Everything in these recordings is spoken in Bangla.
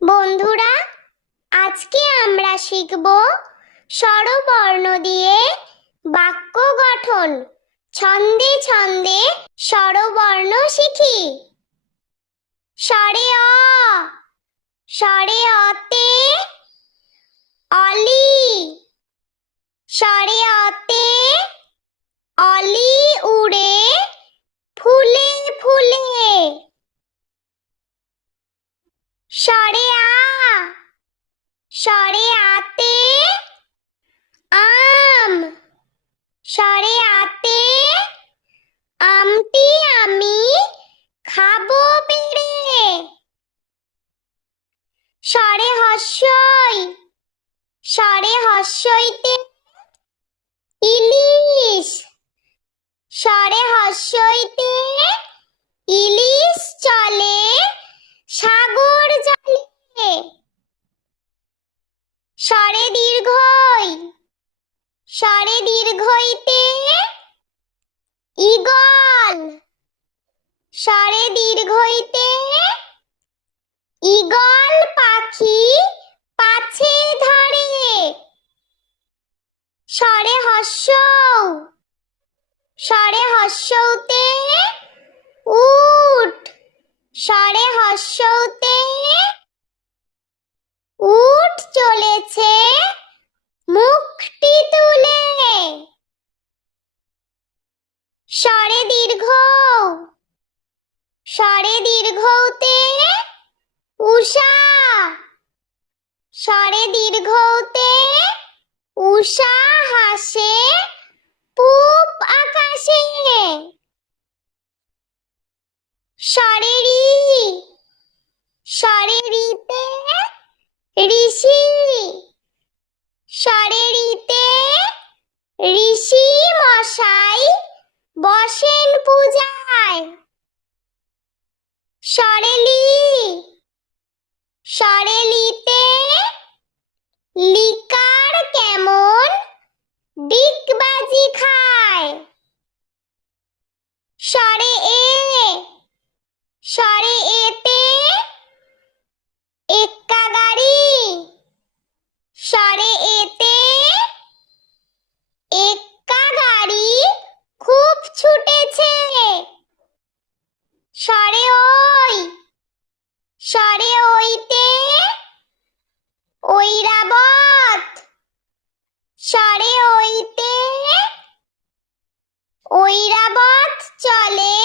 বন্ধুরা, আজকে আমরা শিখব স্বরবর্ণ দিয়ে বাক্য গঠন। ছন্দে ছন্দে স্বরবর্ণ শিখি। স্বরে অ, স্বরে অতে অলি, স্বরে অতে অলি উড়ে ফুলে ফুলে। স্বরে আ, স্বরে আতে আম, স্বরে আতে আমটি আমি খাবো পেড়ে। স্বরে হস্যই, স্বরে হস্যইতে ইলিশ, স্বরে হস্যইতে ইলিশ চলে সাগর জলে। স্বরে দীর্ঘই, স্বরে দীর্ঘইতে ঈগল, স্বরে দীর্ঘইতে ঈগল পাখি পাছে ধরে। স্বরে হস্যৌ, স্বরে হস্যৌতে উট, স্বরে হস্যৌতে উট চলেছে মুখটি তুলে। স্বরে দীর্ঘ, স্বরে দীর্ঘতে উষা, স্বরে দীর্ঘতে উষা হাসে পূব আকাশে। স্বরে রি, স্বরে রিতে ঋষি, স্বরে রিতে ঋষি মশাই বসেন পূজায়। স্বরে লি, স্বরে লিতে লিকার কেমন ডিগবাজি খায়। স্বরে এ, স্বরে এতে এক্কা গাড়ি, স্বরে এতে এক্কা গাড়ি খুব ছুটেছে। স্বরে ওই, স্বরে ওইতে ঐরাবত, স্বরে ওইতে ঐরাবত চলে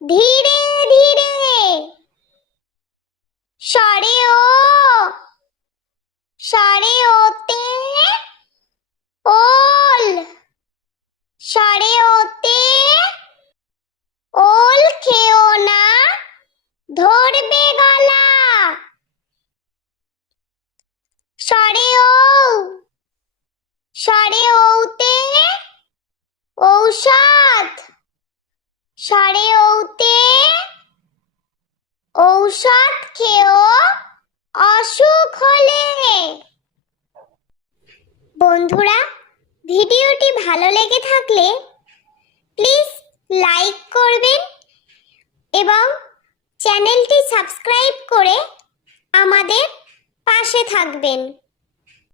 ধীরে ধীরে। স্বরে ও, স্বরে ওতে ওল, স্বরে ওতে ওল খেও না ধরবে গলা। স্বরে ঔ, স্বরে ঔতে ঔষধ, স্বরে ঔতে ঔষধ খেও অসুখ হলে। বন্ধুরা, ভিডিওটি ভালো লেগে থাকলে প্লিজ লাইক করবেন এবং চ্যানেলটি সাবস্ক্রাইব করে আমাদের পাশে থাকবেন।